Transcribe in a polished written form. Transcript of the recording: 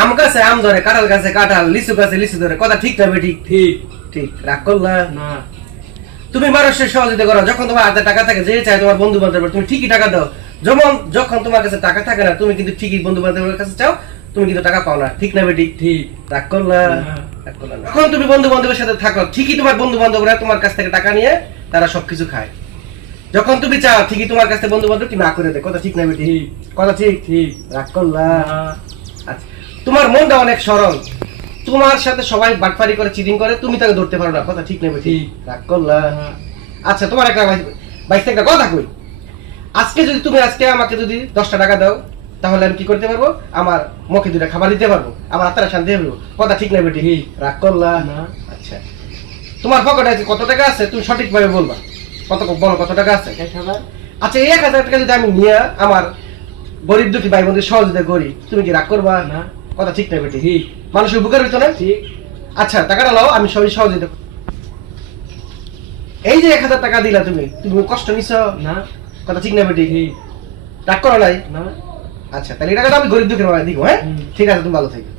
আম গাছে আম ধরে, কাঁঠাল গাছে কাঁঠাল, লিচু গাছে লিচু ধরে, কথা ঠিক না বেঠিক? ঠিক। ঠিক। রাগ করলা না। তুমি মানুষের সহযোগিতা করো, যখন তোমার হাতে টাকা থাকে, যে চাই তোমার বন্ধু বান্ধব, তুমি ঠিকই টাকা দাও। যেমন যখন তোমার কাছে টাকা থাকে না, তুমি কিন্তু ঠিকই বন্ধু বান্ধবের কাছে চাও, তুমি কিন্তু টাকা পাও না। ঠিক না বেঠিক? ঠিক। রাগ করলা রাগ করলা না। যখন তুমি বন্ধু বান্ধবের সাথে থাকো, ঠিকই তোমার বন্ধু বান্ধবরা তোমার কাছ থেকে টাকা নিয়ে তারা সবকিছু খায়। যখন তুমি চাও, ঠিকই তোমার কাছে বন্ধু বান্ধব কি না করে দেয়। কথা ঠিক না বেঠিক? ঠিক। কথা ঠিক। ঠিক। রাগ করলা। না। আচ্ছা, তোমার মনটা অনেক সরল, তোমার সাথে সবাই বাটপারি করে, চিটিং করে, তুমি তাকে ধরতে পারো না। কথা ঠিক না বেঠিক? ঠিক। রাগ করলা। না। আচ্ছা, তোমার একটা বাইশ একটা কথা কই। আজকে যদি তুমি আজকে আমাকে যদি 10টা টাকা দাও, তাহলে আমি কি করতে পারবো? আমার মুখে দুটা খাবার দিতে পারবো, আমার আত্মারা শান্তি হবে। কথা ঠিক না বেটি? ঠিক। রাগ করলা না। আচ্ছা, তোমার পকেটে আছে কত টাকা আছে, তুমি সঠিকভাবে বলবা। কত বলো, কত টাকা আছে? 1000। আচ্ছা, এই 1000 টাকা যদি আমি নিয়ে আমার গরিব দুঃখী ভাই বোনদের সহযোগিতা করি, তুমি কি রাগ করবা? না। কথা ঠিক না বেটি? ঠিক। মানুষের উপকার হইতো না? ঠিক। আচ্ছা, টাকাটা নাও, আমি সবই সহযোগিতা করব। এই যে 1000 টাকা দিলা, তুমি তুমি কষ্ট নিছো না। কথা ঠিক না বেটি? ঠিক। রাগ করো নাই? না। আচ্ছা, তাহলে এই টাকাটা আমি গরিব দুঃখের দিব, হ্যাঁ? হুম। ঠিক আছে, তুমি ভালো থেকো।